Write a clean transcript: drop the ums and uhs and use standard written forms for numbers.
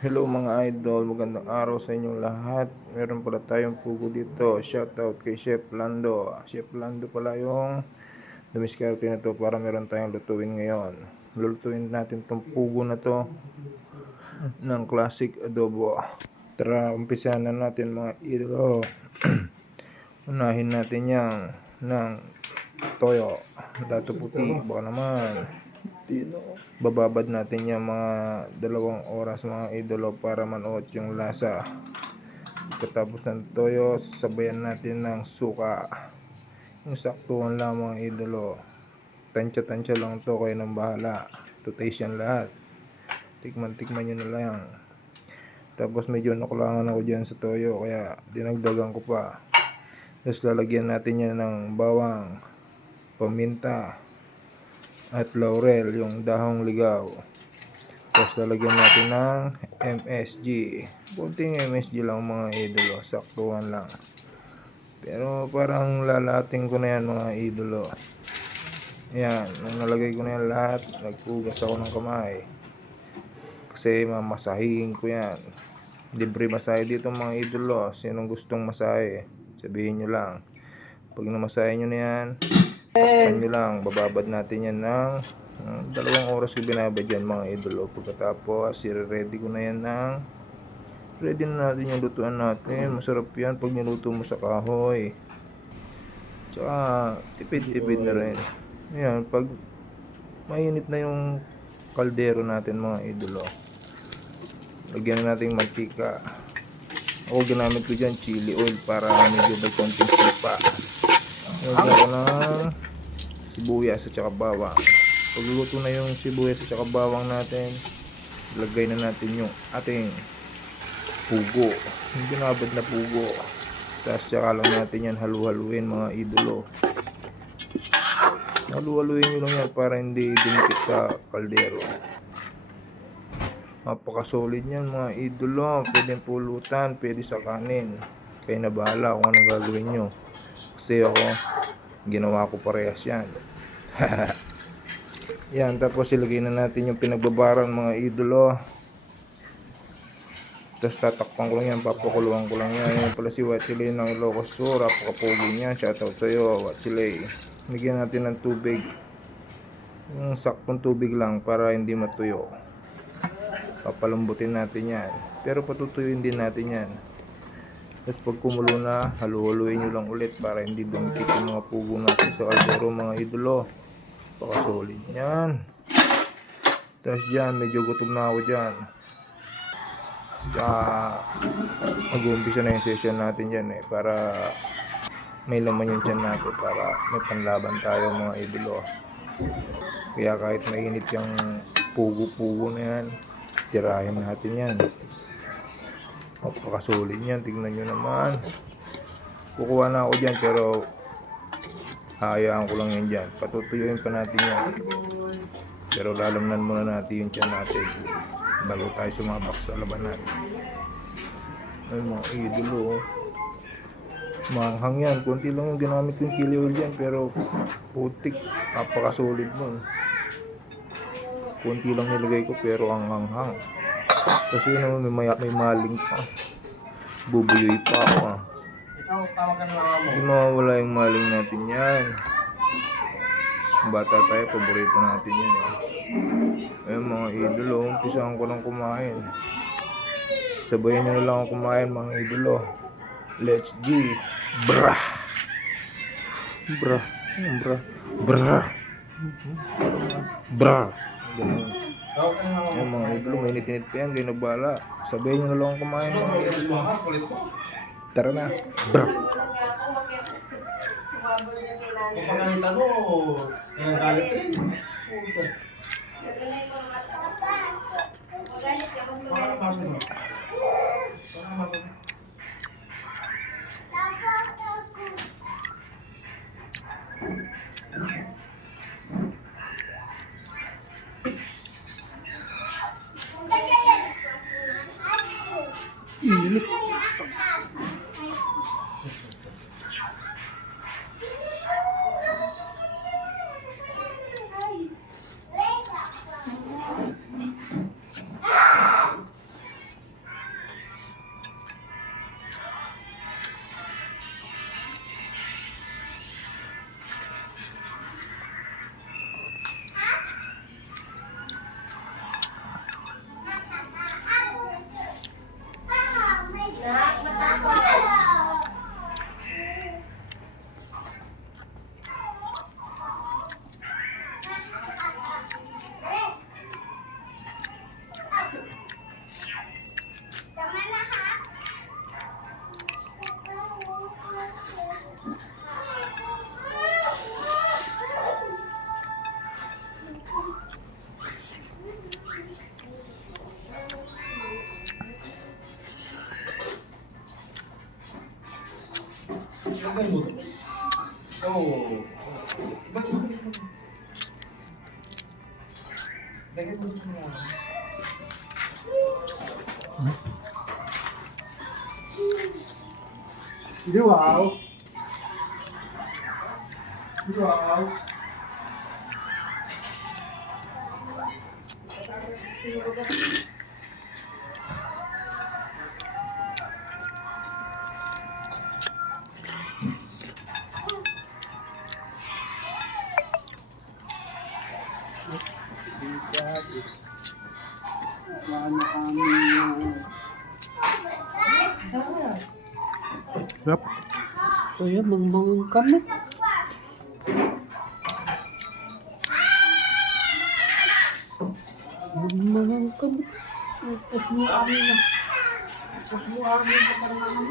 Hello mga idol, magandang araw sa inyong lahat. Meron pala tayong pugo dito. Shoutout kay Chef Lando. Chef Lando pala yung dumiskarte na to para meron tayong lutuin ngayon. Lulutuin natin tong pugo na to ng classic adobo. Tara, umpisahan na natin mga idol. Unahin natin yang ng toyo. Dato puti, baka naman. Bababad natin yung mga 2 oras mga idolo para manuot yung lasa. Pagkatapos ng toyo, sabayan natin ng suka. Yung saktuhan lang mga idolo. Tansya-tansya lang to, kayo nang bahala. To taste yan lahat. Tikman-tikman nyo na lang. Tapos medyo nakulangan ako dyan sa toyo, kaya dinagdagan ko pa. Tapos lalagyan natin yan ng bawang, paminta, at laurel, yung dahong ligaw. Tapos lalagyan natin ng MSG. Kunting MSG lang mga idolo, saktuhan lang. Pero parang lalating ko na yan mga idolo. Ayan, nung nalagay ko na yan lahat, nagpugas ako ng kamay. Kasi mamasahihin ko yan. Libre masahe dito mga idolo. Sinong gustong masahe, sabihin nyo lang. Pag namasahe nyo na yan, nyo lang, bababad natin yan ng 2 oras ko binabad yan mga idolo. Pagkatapos, ready ko na yan ng ready na natin yung lutuan natin. Masarap yan pag niluto mo sa kahoy. Tsaka tipid-tipid na rin. Ayan, pag mainit na yung kaldero natin mga idolo, lagyan na natin mantika. Ako ginamit ko dyan chili oil para medyo may konting sipa. Lagyan ko ng sibuyas at saka bawang. Pagluluto na yung sibuyas at saka bawang natin, lagay na natin yung ating pugo, yung binabad na pugo. Tapos tsaka lang natin yan halu-haluin mga idolo. Halu-haluin nyo lang yan para hindi dumikit sa kaldero. Napaka-solid yan mga idolo. Pwede pulutan, pwede sa kanin. Kaya na bahala kung anong gagawin nyo. Kasi ako, ginawa ko parehas yan. Yan, tapos ilagay na natin yung pinagbabaran mga idolo. Tapos tatakpan ko lang yan, papakuluan ko lang yan. Yan pala si Wachile ng Ilocos Sur. Apakapugi niya, shoutout sa'yo Wachile. Bigyan natin ng tubig, yung saktong tubig lang para hindi matuyo. Papalambutin natin yan, pero patutuyuin din natin yan. Tapos pag kumulo na, halu-haluin nyo lang ulit para hindi dumikit yung mga pugo natin sa kaldero mga idolo. Pakasolid yan. Tapos dyan, medyo gutom na ako dyan. Tsaka mag-uumpisa na yung session natin dyan para may laman yung tiyan natin, para may panlaban tayo mga idolo. Kaya kahit mainit yung pugo-pugo na yan, tirahin natin yan. Napakasolid yan, tignan nyo naman. Kukuha na ako dyan pero hayaan ko lang yan dyan. Patutuyuin pa natin yan, pero lalamnan muna natin yung tiyan natin bago tayo sumabak sa labanan. Ay mga idolo, manghang yan. Kunti lang yung ginamit yung chili oil dyan, pero putik, napakasolid nun. Kunti lang nilagay ko pero ang hanghang. Kasi yun, may maling pa. Bubuyoy pa ako Hindi mawawala yung maling natin yan. Bata tayo, paborito natin yan. Ayun mga idolo, umpisahan ko ng kumain. Sabayan nyo na lang ako kumain mga idolo. Let's G. Brah. Brah. Brah. Brah. Brah. Ganun. Yan mga idolo, mainit-init pa yan. Kayo nagbala. Sabayan nyo na lang ako kumain mga idolo. Tara na. Brah. Kung pagkalita mo, nagagalit rin. Parang baso mo. Parang baso mo. Init. Lagay mo. Oo. Lagay mo. Hindi, wow. Wow. Yep. Kuya, mangmangang kami. Mangmangang kami. Tapos mo kami na. Tapos mo kami na parang